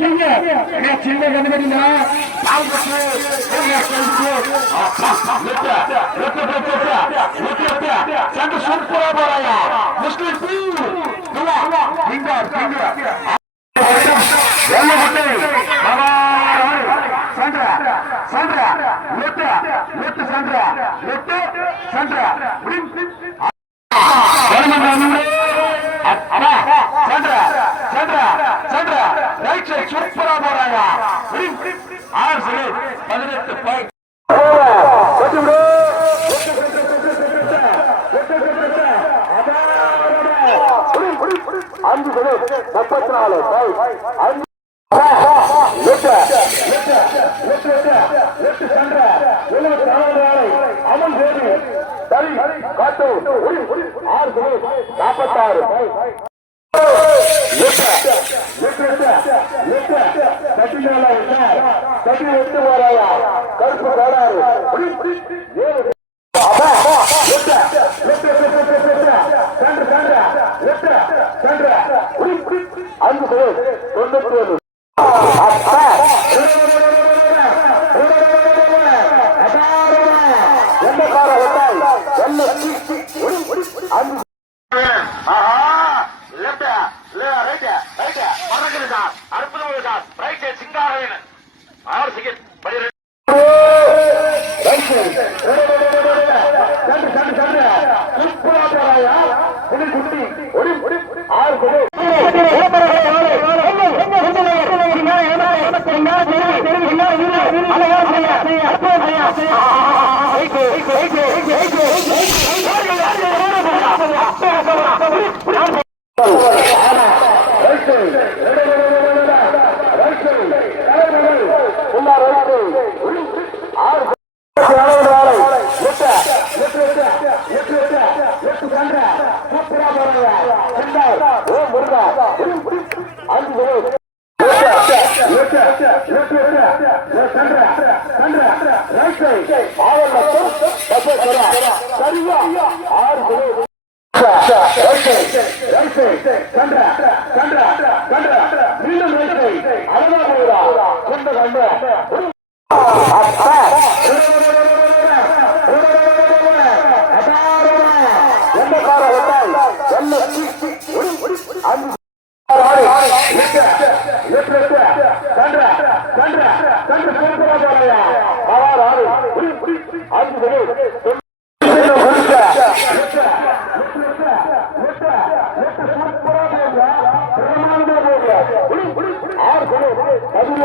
चाहिए मैं चिल्ले करने वाली ना पाल बच्चे हम ये चाहिए लेता लेता लेता लेता चंद सुन पूरा बोला यार मुस्लिम पूर दुआ इंदर इंदर बोलो बोलो बाबा संड्रा संड्रा लेता लेता संड्रा लेता संड्रा பதினெட்டு பாயிண்ட் அஞ்சு முப்பத்தி நாலு அஞ்சு அமல் தேவி சரி காட்டு ஆறு சரி நாற்பத்தாறு கருப்பு கோடாறு ஏழு அஞ்சு தொண்ணூத்தி ஏழு என்ன கார ஒட்டாய் என்ன அஞ்சு ஆறு ஆவல் மற்றும் செகண்ட் மீண்டும் கொண்ட கண்டு என்ன கார ஒட்டாய் என்ன அஞ்சு ڪجهه اسان